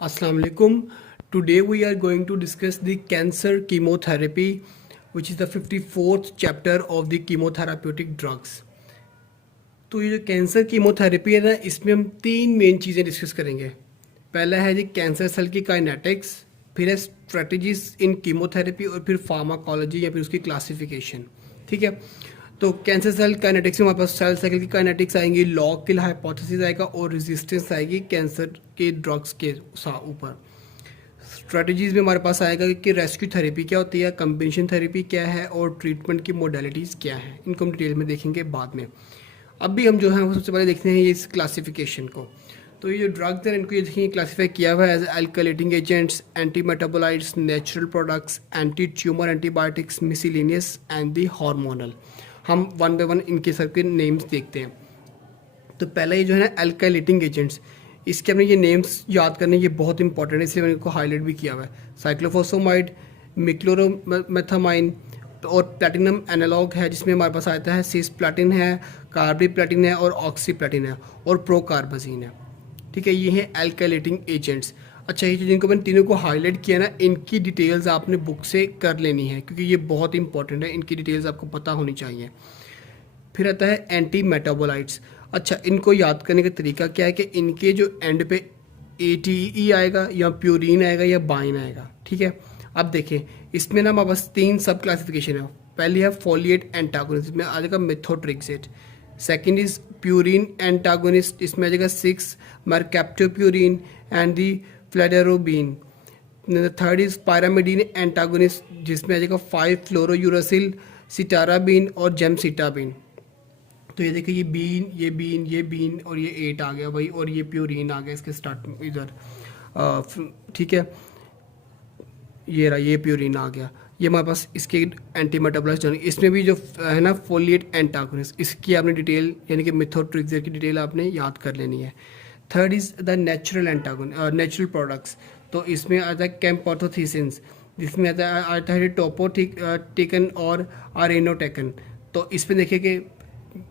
Assalamu alaikum. Today we are going to discuss the cancer chemotherapy, which is the 54th chapter of the chemotherapeutic drugs. तो ये जो cancer chemotherapy है ना, इसमें हम तीन मेन चीज़ें डिस्कस करेंगे. पहला है जी कैंसर सेल की काइनेटिक्स, फिर है स्ट्रेटजीज इन कीमोथेरेपी और फिर फार्माकोलॉजी या फिर उसकी क्लासिफिकेशन. ठीक है. तो कैंसर सेल काइनेटिक्स में हमारे पास सेल साइकिल की काइनेटिक्स आएंगी, लॉग किल हाइपोथेसिस आएगा और रेजिस्टेंस आएगी कैंसर के ड्रग्स के ऊपर. स्ट्रेटजीज में हमारे पास आएगा कि रेस्क्यू थेरेपी क्या होती है, कम्बिनेशन थेरेपी क्या है और ट्रीटमेंट की मोडेलिटीज़ क्या है. इनको हम डिटेल में देखेंगे बाद में. अभी हम जो है वो सबसे पहले देखते हैं इस क्लासिफिकेशन को. तो ये जो ड्रग्स हैं इनको ये देखिए क्लासीफाई किया हुआ है as alkylating agents, anti metabolites, natural products, anti tumour antibiotics, miscellaneous and the hormonal. हम वन बाय वन इनके सबके नेम्स देखते हैं. तो पहला ये जो है ना अल्कलेटिंग एजेंट्स, इसके अपने ये नेम्स याद करने ये बहुत इंपॉर्टेंट है, इसलिए मैंने इनको हाईलाइट भी किया हुआ है. साइक्लोफोसोमाइड, मिक्लोरोमेथामाइन और प्लैटिनम एनालॉग है जिसमें हमारे पास आता है सिस्प्लैटिन है, कार्बोप्लैटिन है और ऑक्सीप्लैटिन है और प्रोकार्बाजीन है. ठीक है, ये हैं अल्कलेटिंग एजेंट्स. अच्छा, ये जिनको मैंने तीनों को हाईलाइट किया ना, इनकी डिटेल्स आपने बुक से कर लेनी है क्योंकि ये बहुत इंपॉर्टेंट है, इनकी डिटेल्स आपको पता होनी चाहिए. फिर आता है एंटी मेटाबोलाइट्स. अच्छा, इनको याद करने का तरीका क्या है कि इनके जो एंड पे ATE आएगा या प्यूरिन आएगा या बाइन आएगा. ठीक है. अब देखें इसमें ना हमारे पास तीन सब क्लासिफिकेशन है. पहली है फोलिएट एंटागोनिस्ट, इसमें आ जाएगा methotrexate. Second is purine antagonist, इसमें आ जाएगा 6 mercaptopurine and the fludarabine. Third is pyrimidine antagonist जिसमें आ जाएगा 5 फ्लोरोयूरासिल, सिटाराबिन और जेमसिटाबिन. तो ये देखिए ये बीन और ये 8 आ गया भाई, और ये प्यूरिन आ गया इसके स्टार्ट इधर. ठीक है, ये रहा, ये प्यूरिन आ गया. ये हमारे पास इसके एंटी मेटाबोलाइट्स. इसमें भी जो है ना फोलिएट एंटागोनिस्ट, इसकी आपने डिटेल यानी कि मेथोट्रेक्सेट की डिटेल आपने याद कर लेनी है. Third is the natural products. तो इसमें आता है कैम्पॉर्थोथिसिन्स, जिसमें आता है टोपोटेकन और आरेनोटेकन. तो इसमें देखिए कि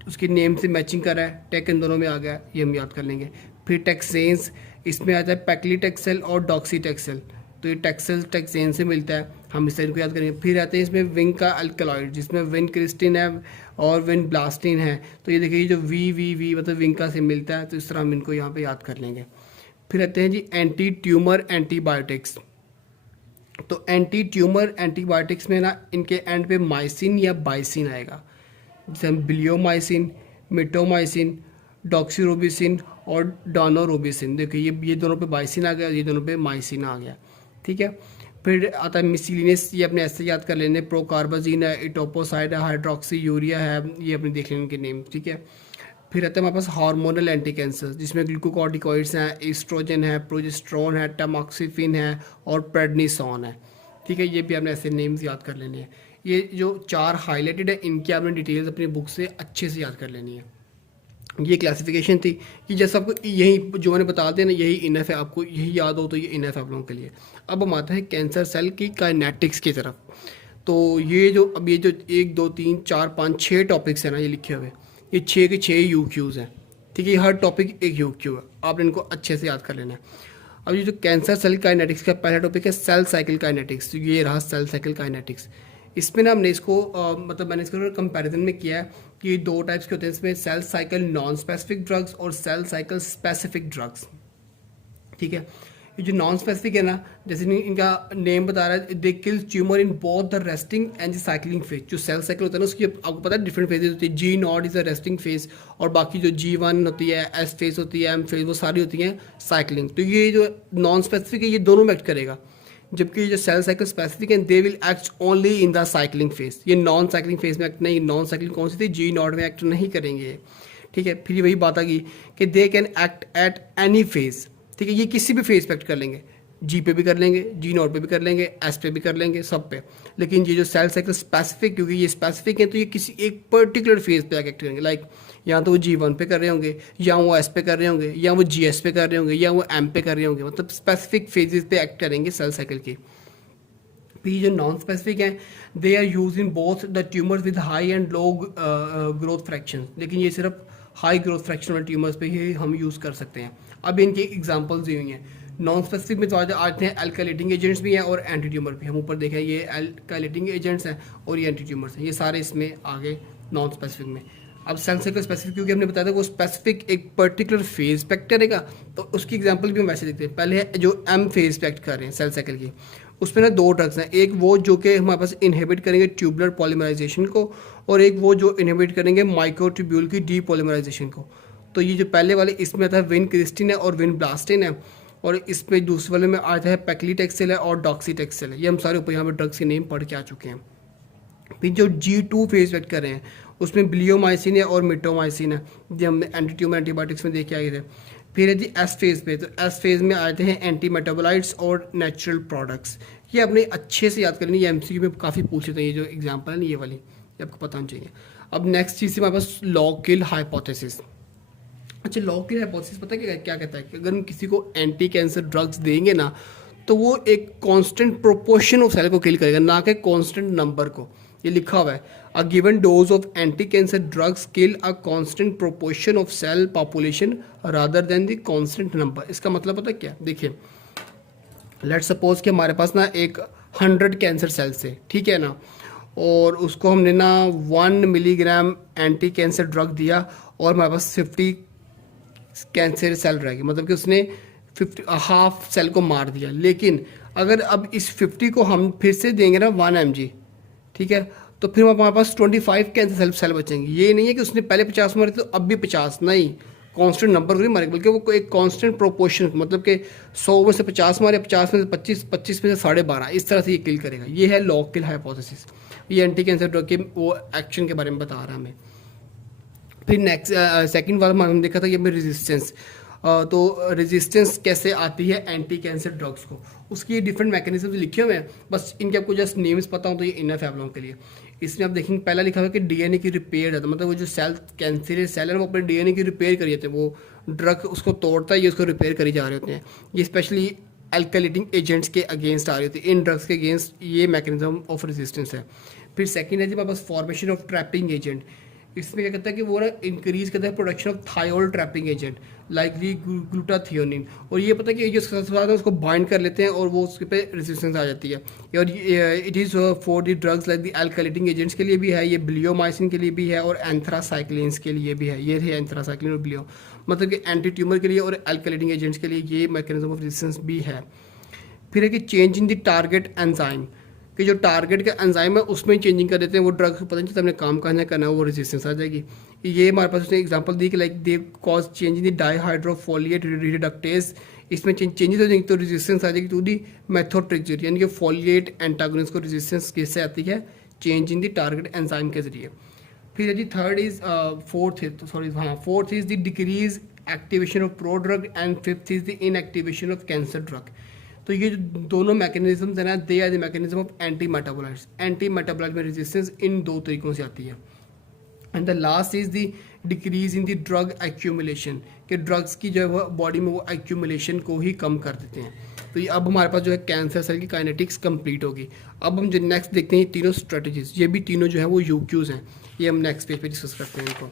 उसकी नेम से मैचिंग कर रहा है, टेकन दोनों में आ गया, ये हम याद कर लेंगे. फिर टेक्सेंस, इसमें आता है पैक्लीटेक्सेल और डॉक्सीटेक्सेल. तो ये टेक्सेन से मिलता है, हम इस इनको याद करेंगे. फिर आते हैं इसमें विन का अल्कलॉइड जिसमें विन क्रिस्टिन है और विन ब्लास्टिन है. तो ये देखिए जो वी मतलब विंका से मिलता है, तो इस तरह हम इनको यहाँ पे याद कर लेंगे. फिर आते हैं जी एंटी ट्यूमर एंटीबायोटिक्स. तो एंटी ट्यूमर एंटीबायोटिक्स में ना इनके एंड पे माइसिन या बाइसिन आएगा, जैसे हम बिलियोमाइसिन, मिटोमाइसिन, डॉक्सीरोबिसिन और डॉनोरोबिसिन. देखिए ये दोनों पे बाइसिन आ गया, ये दोनों पे माइसिन आ गया. ठीक है. फिर आता है मिसलिनियस, ये अपने ऐसे याद कर लेने, प्रोकार्बाजीन है, इटोपोसाइड है, हाइड्रोक्सी यूरिया है, ये अपने देख लेने के नेम. ठीक है. फिर आता है हमारे पास हार्मोनल एंटी कैंसर जिसमें ग्लूकोकॉर्टिकॉइड्स हैं, एस्ट्रोजन है, प्रोजेस्ट्रॉन है, टैमॉक्सिफिन है और प्रेडनिसोन है. ठीक है, ये भी आपने ऐसे नेम्स याद कर लेने हैं. ये जो 4 हाईलाइटेड है इनकी आपने डिटेल्स अपनी बुक से अच्छे से याद कर लेनी है. ये क्लासिफिकेशन थी कि जैसे आपको यही जो मैंने बता दें ना, यही इनफ है, आपको यही याद हो तो ये इनफ है आप लोगों के लिए. अब हम आते हैं कैंसर सेल की काइनेटिक्स की तरफ. तो ये जो 1 2 3 4 5 6 टॉपिक्स हैं ना ये लिखे हुए, ये 6 के 6 UQs हैं. ठीक है, हर टॉपिक एक UQ है, आपने इनको अच्छे से याद कर लेना है. अब ये जो कैंसर सेल काइनेटिक्स का पहला टॉपिक है सेल साइकिल काइनेटिक्स. तो ये रहा सेल साइकिल काइनेटिक्स. इसमें ना हमने इसको मतलब मैंने इसको कंपैरिजन में किया है कि 2 टाइप्स के होते हैं इसमें, cell cycle non specific drugs और सेल साइकिल स्पेसिफिक ड्रग्स. ठीक है. ये जो नॉन स्पेसिफिक है ना, जैसे इनका नेम बता रहा है, they kill tumour in both the resting and the cycling phase. जो सेल साइकिल होता है ना उसकी आपको पता है डिफरेंट फेजेज होती है. G0 is a resting phase और बाकी जो G1 होती है, S फेज होती है, M फेज, वो सारी होती हैं साइक्लिंग. तो ये जो नॉन स्पेसिफिक है ये दोनों में एक्ट करेगा, जबकि जो सेल साइकिल स्पेसिफिक है they will act only in the cycling phase. ये नॉन साइक्लिंग फेज में एक्ट नहीं, नॉन साइक्लिंग कौन सी थी, G0 में एक्ट नहीं करेंगे. ठीक है. फिर वही बात आ गई कि they can act at any phase. ठीक है, ये किसी भी फेज पे एक्ट कर लेंगे, G पे भी कर लेंगे, G0 पे भी कर लेंगे, S पे भी कर लेंगे, सब पे. लेकिन ये जो सेल साइकिल स्पेसिफिक, क्योंकि ये स्पेसिफिक है तो ये किसी एक पर्टिकुलर फेज पे एक्ट करेंगे. लाइक या तो वो G1 पे कर रहे होंगे, या वो S पे कर रहे होंगे, या वो GS पे कर रहे होंगे, या वो M पे कर रहे होंगे. मतलब स्पेसिफिक फेजेस पे एक्ट करेंगे सेल साइकिल की. फिर जो नॉन स्पेसिफिक हैं they are use in both the tumours with high and low growth fraction. लेकिन ये सिर्फ हाई ग्रोथ फ्रैक्शन वाले ट्यूमर्स पे ही हम यूज़ कर सकते हैं. अब इनकी एग्जांपल्स दी हुई हैं. नॉन स्पेसिफिक में तो आते हैं एल्काइलेटिंग एजेंट्स भी हैं और एंटी ट्यूमर भी। हम ऊपर देखें ये एल्काइलेटिंग एजेंट्स हैं और ये एंटी ट्यूमर्स हैं, ये सारे इसमें आ गए नॉन स्पेसिफिक में। अब सेल साइकिल स्पेसिफिक क्योंकि हमने बताया था वो स्पेसिफिक एक पर्टिकुलर फेज पे एक्ट करेगा, तो उसकी एग्जांपल भी हम वैसे देखते हैं। पहले है जो एम फेज पे एक्ट कर रहे हैं सेल साइकिल की, उसमें ना दो ड्रग्स हैं, एक वो जो कि हमारे पास इनहिबिट करेंगे ट्यूबुलर पॉलीमराइजेशन को, और एक वो जो इनहिबिट करेंगे माइक्रोट्यूब्यूल की डीपॉलीमराइजेशन को। तो ये जो पहले वाले इसमें आता है विनक्रिस्टिन है और विनब्लास्टिन है, और इसमें दूसरे वाले में आता है पैक्लीटेक्सेल है और डॉक्सीटेक्सेल है। ये हम सारे ऊपर यहाँ पर ड्रग्स के नेम पढ़ के आ चुके हैं। फिर जो G2 फेज वेक्ट कर रहे हैं उसमें ब्लियोमाइसिन है और मिटोमाइसिन है, जो हम एंटी ट्यूमर एंटीबायोटिक्स में देख के आए थे। फिर है जी एस फेज पे, तो एस फेज में आते हैं एंटी मेटाबोलाइट्स और नेचुरल प्रोडक्ट्स। ये अपने अच्छे से याद करनी, ये एमसीक्यू में काफ़ी पूछे थे, ये जो एग्जांपल है ना ये वाली, ये आपको पता होना चाहिए। अब नेक्स्ट चीज़ हमारे पास लॉग किल हाइपोथेसिस। अच्छा, लॉग किल हाइपोथेसिस पता है क्या कहता है कि अगर हम किसी को एंटी कैंसर ड्रग्स देंगे ना तो वो एक कांस्टेंट प्रोपोर्शन ऑफ सेल को किल करेगा, ना कि कांस्टेंट नंबर को। ये लिखा हुआ है, a given dose of anti cancer drugs kill a constant proportion of cell population rather than the constant number. इसका मतलब पता क्या, देखिए लेट सपोज कि हमारे पास ना एक 100 कैंसर सेल्स है, ठीक है ना, और उसको हमने ना 1 मिलीग्राम एंटी कैंसर ड्रग दिया और हमारे पास 50 कैंसर सेल रह गए, मतलब कि उसने 50 हाफ सेल को मार दिया। लेकिन अगर अब इस 50 को हम फिर से देंगे ना 1 mg, ठीक है, तो फिर हमारे पास 25 कैंसर सेल बचेंगे। ये नहीं है कि उसने पहले 50 मारे तो अब भी 50, नहीं, कांस्टेंट नंबर को नहीं मारेगा, बल्कि वो एक कांस्टेंट प्रोपोर्शन, मतलब कि 100 में से 50 मारे, 50 में से 25, 25 में से 12.5, इस तरह से ये किल करेगा। ये है लॉग किल हाइपोथेसिस। ये एंटी कैंसर ड्रग के वो एक्शन के बारे में बता रहा है हमें। फिर नेक्स्ट सेकंड वाला हम देखा था ये में रेजिस्टेंस। तो रेजिस्टेंस कैसे आती है एंटी कैंसर ड्रग्स को, उसकी डिफरेंट मैकेनिज्म लिखे हुए हैं, बस इनके आपको जस्ट नेम्स पता हो तो ये इनफ है आप लोगों के लिए। इसमें आप देखेंगे पहला लिखा हुआ है कि डीएनए की रिपेयर जाता है, मतलब वो जो सेल कैंसर सेल है वो अपने डीएनए की रिपेयर करी जाते हैं, वो ड्रग उसको तोड़ता है, ये उसको रिपेयर करी जा रहे होते हैं। ये स्पेशली एल्काइलेटिंग एजेंट्स के अगेंस्ट आ रही होती है, इन ड्रग्स के अगेंस्ट ये मैकेनिज्म ऑफ रेजिस्टेंस है। फिर सेकंड है जी हमारे पास फॉर्मेशन ऑफ ट्रैपिंग एजेंट। इसमें क्या कहता है कि वो ना इंक्रीज करता है production of thiol trapping agent like the glutathione, और ये पता है कि जो साथ उसको बाइंड कर लेते हैं और वो उसके पे रेजिस्टेंस आ जाती है। और it is for the drugs like the alkylating agents के लिए भी है, ये ब्लियोमाइसिन के लिए भी है और एंथ्रासाइक्लिन्स के लिए भी है। ये है एंथ्रासाइक्लिन और ब्लियो, मतलब कि एंटी ट्यूमर के लिए और एल्काइलेटिंग एजेंट्स के लिए ये मैकेनिज्म ऑफ रेजिस्टेंस भी है। फिर है कि change in the target enzyme, कि जो टारगेट का एंजाइम है उसमें चेंजिंग कर देते हैं, वो ड्रग पता नहीं चलता हमने काम करना है वो रेजिस्टेंस आ जाएगी। ये हमारे पास उसने एग्जांपल दी कि like they cause change in the dihydrofolate reductase, इसमें चेंजेस हो जाएंगे तो रेजिस्टेंस आ जाएगी टू दी मेथोट्रेक्सोल, यानी कि फोलिएट एंटागोनिस्ट को रेजिस्टेंस कैसे आती है, change in the target enzyme के जरिए। फिर जी third is fourth is the decrease activation of prodrug and fifth is the inactivation of cancer drug. तो ये जो दोनों मैकेनिज्म्स हैं ना, they are the mechanism of antimetabolites. Antimetabolite में रेजिस्टेंस इन दो तरीकों से आती है। And the last is the decrease in the drug accumulation, कि ड्रग्स की जो है बॉडी में वो एक्यूमुलेशन को ही कम कर देते हैं। तो ये अब हमारे पास जो है कैंसर सेल की काइनेटिक्स कंप्लीट होगी। अब हम जो नेक्स्ट देखते हैं तीनों स्ट्रेटजीज, ये भी तीनों जो है वो यूक्यूज हैं, ये हम नेक्स्ट पेज पे डिस्कस करते हैं इनको।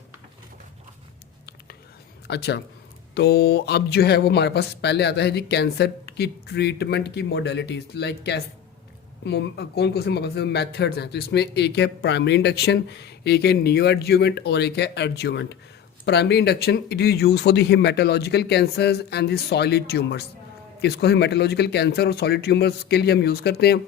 अच्छा, तो अब जो है वो हमारे पास पहले आता है जी कैंसर की ट्रीटमेंट की मॉडलिटीज़, लाइक कौन कौन से हमारे पास मेथड्स हैं। तो इसमें एक है प्राइमरी इंडक्शन, एक है नियो एडज्यूवेंट और एक है adjuvant. Primary induction it is use for the haematological cancers and the solid tumours. इसको हेमेटोलॉजिकल कैंसर और सॉलिड ट्यूमर्स के लिए हम यूज़ करते हैं।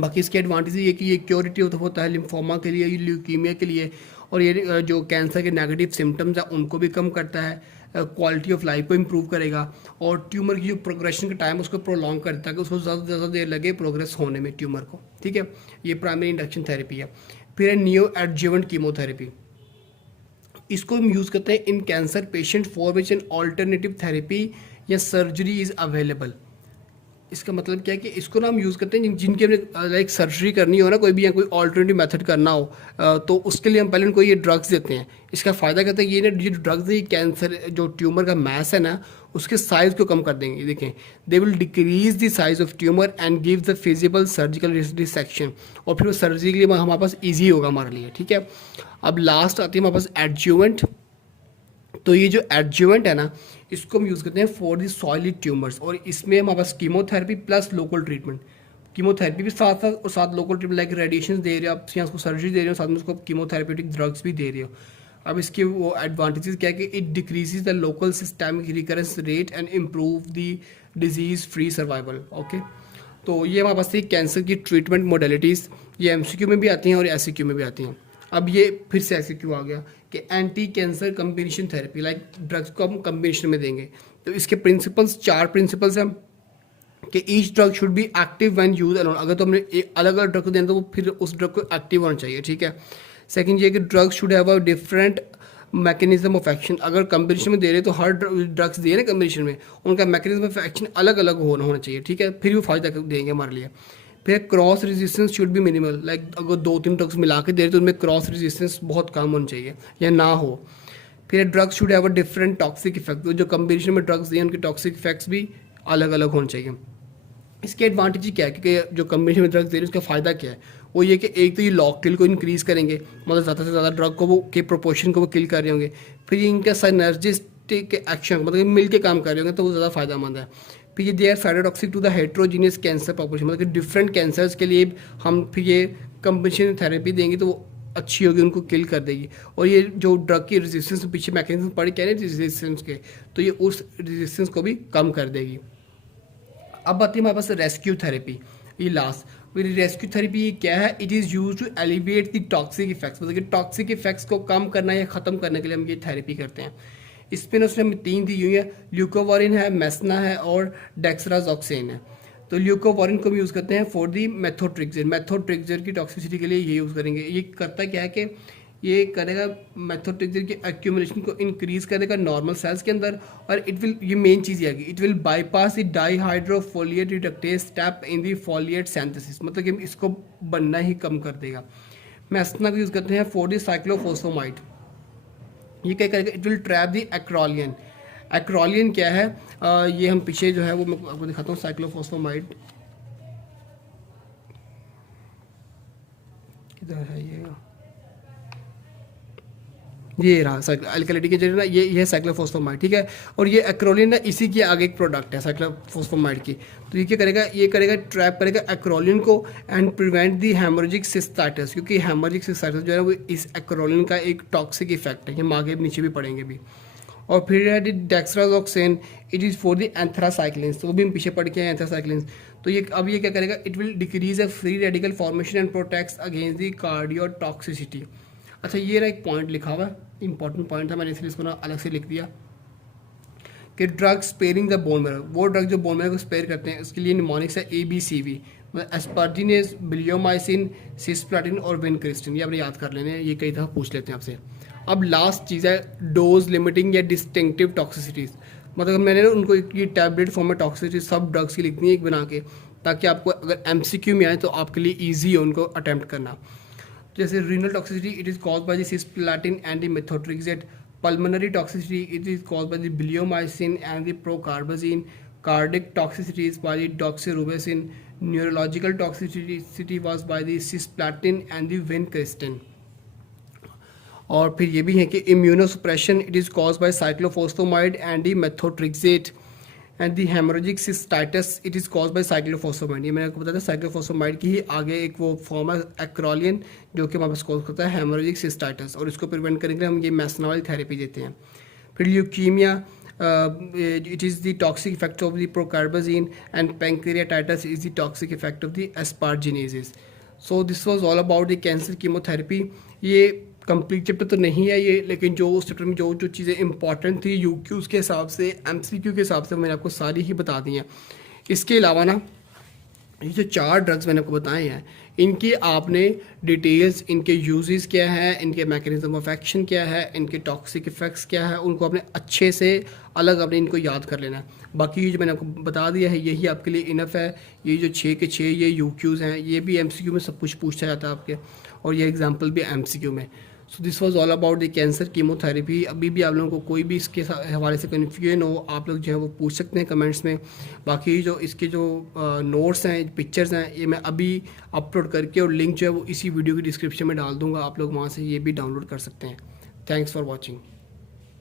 बाकी इसकी एडवांटेज ये कि ये क्योरेटिव होता है लिम्फोमा के लिए, ल्यूकीमिया के लिए, और ये जो कैंसर के नेगेटिव सिम्टम्स हैं उनको भी कम करता है, क्वालिटी ऑफ लाइफ को इम्प्रूव करेगा, और ट्यूमर की जो प्रोग्रेशन का टाइम उसको प्रोलॉन्ग करता है कि उसको ज़्यादा से ज़्यादा देर लगे प्रोग्रेस होने में ट्यूमर को, ठीक है। ये प्राइमरी इंडक्शन थेरेपी है। फिर है नियो एडज्यूवेंट कीमोथेरेपी। इसको हम यूज़ करते हैं इन cancer patient for which an alternative therapy या सर्जरी इज़ अवेलेबल। इसका मतलब क्या है कि इसको ना हम यूज़ करते हैं जिनकी हमने लाइक सर्जरी करनी हो ना, कोई भी या कोई ऑल्टरनेटिव मेथड करना हो, तो उसके लिए हम पहले उनको ये ड्रग्स देते हैं। इसका फ़ायदा कहता है ये ना, ये ड्रग्स ये कैंसर जो ट्यूमर का मैस है ना उसके साइज़ को कम कर देंगे। देखें, they will decrease the size of tumour and give the feasible surgical dissection, और फिर वो सर्जरी के लिए हमारे पास ईजी होगा हमारे लिए, ठीक है। अब लास्ट आती है हमारे पास एडज्यूवेंट। तो ये जो एडज्यूवेंट है ना, इसको हम यूज़ करते हैं फॉर दी सॉलिड ट्यूमर्स, और इसमें हमारे पास chemotherapy plus local treatment, chemotherapy भी साथ साथ और साथ लोकल ट्रीटमेंट लाइक रेडिएशन दे रहे हो आप, या उसको सर्जरी दे रहे हो, साथ में उसको कीमोथेरेपेटिक ड्रग्स भी दे रहे हो। अब इसके वो एडवांटेजेस क्या है कि it decreases the local systemic recurrence rate and improve the disease free survival. Okay, तो ये हमारे पास थी कैंसर की ट्रीटमेंट मोडेलिटीज़, ये एमसीक्यू में भी आती हैं और एससीक्यू में भी आती हैं। अब ये फिर से एससीक्यू आ गया कि anti cancer combination therapy, like drugs को हम कम्बिनेशन में देंगे। तो इसके प्रिंसिपल्स, 4 प्रिंसिपल्स हैं कि each drug should be active when use alone. अगर तो हमने एक अलग अलग ड्रग को देना तो वो फिर उस ड्रग को एक्टिव होना चाहिए, ठीक है। सेकंड ये कि drug should have a different mechanism of action. अगर कम्बिनेशन में दे रहे तो हर ड्रग्स दिए ना कम्बिनेशन में, उनका मैकेनिज्म ऑफ एक्शन अलग अलग होना चाहिए, ठीक है, फिर वो फायदा देंगे हमारे लिए। फिर cross resistance should be minimal, like अगर 2-3 ड्रग्स मिला के दे रहे तो उनमें क्रॉस रेजिस्टेंस बहुत कम होनी चाहिए या ना हो। फिर drugs should have a different toxic effect, जो कम्बिनेशन में ड्रग्स दिए उनके टॉक्सिक इफेक्ट्स भी अलग अलग होने चाहिए। इसके एडवांटेज क्या है, क्योंकि जो कम्बिनेशन में ड्रग्स दे रहे हैं उसका फ़ायदा क्या है, वो ये कि एक तो ये लॉक किल को इंक्रीज़ करेंगे, मतलब ज़्यादा से ज़्यादा ड्रग को वो के प्रोपोर्शन को वो किल कर रहे होंगे। फिर ये इनका साइनर्जिस्टिक एक्शन, मतलब मिल के काम कर रहे होंगे तो वो ज़्यादा फायदेमंद है। फिर ये they are cytotoxic to the heterogeneous cancer population, मतलब कि डिफरेंट कैंसर्स के लिए हम फिर ये कम्बिनेशन थेरेपी देंगे तो वो अच्छी होगी, उनको किल कर देगी। और ये जो ड्रग की रेजिस्टेंस पीछे मैकेनिज्म पड़े क्या है रेजिस्टेंस के, तो ये उस रेजिस्टेंस को भी कम कर देगी। अब आती है हमारे पास रेस्क्यू थेरेपी, ये लास्ट। रेस्क्यू थेरेपी ये क्या है, it is use to alleviate the toxic effects, मतलब कि टॉक्सिक इफेक्ट्स को कम करना या ख़त्म करने के लिए हम ये थेरेपी करते हैं। इसमें उसने हमें 3 दी हुई है, ल्यूकोवरिन है, मेसना है और डेक्सराजॉक्सेन है। तो ल्यूकोवरिन को हम यूज़ करते हैं फॉर दी मेथोट्रिक्सर, मेथोट्रिक्सर की टॉक्सिसिटी के लिए ये यूज़ करेंगे। ये करता क्या है कि ये करेगा मेथोट्रिक्सर की एक्यूमुलेशन को इंक्रीज करेगा नॉर्मल सेल्स के अंदर, और इट विल, ये मेन चीज़ ये आएगी, it will bypass the dihydrofolate reductase step in the folate synthesis, मतलब कि इसको बनना ही कम कर देगा। मेसना को यूज़ करते हैं फॉर द साइक्लोफॉस्फेमाइड, ये क्या करेगा, इट विल ट्रैप द एक्रोलियन। एक्रोलियन क्या है, ये हम पीछे जो है वो मैं आपको दिखाता हूँ, साइक्लोफॉस्फेमाइड किधर है, ये रहा अल्कलिटी के जरिए ना, ये साइक्लोफॉस्फेमाइड, ठीक है। और ये एक्रोलिन ना इसी की आगे एक प्रोडक्ट है साइक्लोफॉस्फेमाइड की। तो ये क्या करेगा, ये करेगा ट्रैप करेगा एक्रोलिन को and prevent the haemorrhagic cystitis, क्योंकि हेमोरेजिक सिस्टाइटिस जो है वो इस एक्रोलिन का एक टॉक्सिक इफेक्ट है, ये आगे नीचे भी पढ़ेंगे भी। और फिर है dexrazoxane, it is for the anthracyclines, तो वो भी हम पीछे पढ़ के हैं एंथ्रासाइक्लिन्स। तो ये अब ये क्या करेगा, it will decrease a free radical formation and protects against the cardiotoxicity. अच्छा, ये रहा एक पॉइंट लिखा हुआ है, इंपॉर्टेंट पॉइंट था, मैंने इसलिए इसको ना अलग से लिख दिया कि drug sparing the bone marrow, वो ड्रग जो बोन मैरो को स्पेयर करते हैं उसके लिए निमोनिक्स है ABCV, मतलब एस्पार्जिनेज, ब्लियोमाइसिन, सिस्प्लाटिन और विनक्रिस्टिन, ये आपने याद कर लेने हैं, ये कई दफ़ा पूछ लेते हैं आपसे। अब लास्ट चीज़ है डोज लिमिटिंग या डिस्टिंक्टिव टॉक्सिसिटीज़, मतलब मैंने ना उनको ये टैबलेट फॉर्म में टॉक्सिसिटी सब ड्रग्स की लिखनी है एक बना के, ताकि आपको अगर MCQ में आए तो आपके लिए ईजी हो उनको अटैम्प्ट करना। जैसे renal toxicity, it is cause by the cisplatin and the methotrexate. Pulmonary toxicity, it is cause by the bleomycin and the procarbazine. Cardiac toxicity is by the doxorubicin. Neurological toxicity was by the cisplatin and the vincristine. और फिर ये भी है कि immunosuppression, it is cause by cyclophosphamide and the methotrexate. And the haemorrhagic cystitis, it is cause by cyclophosphamide, ये मैंने आपको बताया था साइक्लोफॉस्फेमाइड की ही आगे एक वो फॉर्म है एक्रोलियन, जो कि हमारे पास कॉज करता है हेमोरेजिक सिस्टाइटिस, और इसको प्रिवेंट करने के लिए हम ये मेसना वाली थेरेपी देते हैं। फिर leukaemia, it is the toxic effect of the procarbazine, and pancreatitis is the toxic effect of the asparaginases. So this was all about the cancer chemotherapy. ये कंप्लीट चैप्टर तो नहीं है ये, लेकिन जो उस चैप्टर में जो जो चीज़ें इंपॉर्टेंट थी UQs के हिसाब से, MCQ के हिसाब से मैंने आपको सारी ही बता दी हैं। इसके अलावा ना ये जो 4 ड्रग्स मैंने आपको बताए हैं, इनकी आपने डिटेल्स, इनके यूजेस क्या है, इनके मैकेनिज्म ऑफ एक्शन क्या है, इनके टॉक्सिक इफेक्ट्स क्या है, उनको आपने अच्छे से अलग अपने इनको याद कर लेना है। बाकी ये जो मैंने आपको बता दिया है यही आपके लिए इनफ है। ये जो 6 के 6 ये UQs हैं, ये भी MCQ में सब कुछ पूछा जाता है आपके, और ये एग्जाम्पल भी MCQ में। सो this was all about the cancer chemotherapy. अभी भी आप लोगों को कोई भी इसके हवाले से कन्फ्यूजन हो, आप लोग जो है वो पूछ सकते हैं कमेंट्स में। बाकी जो इसके जो नोट्स हैं, पिक्चर्स हैं, ये मैं अभी अपलोड करके और लिंक जो है वो इसी वीडियो की डिस्क्रिप्शन में डाल दूँगा, आप लोग वहाँ से ये भी डाउनलोड कर सकते हैं। Thanks for watching.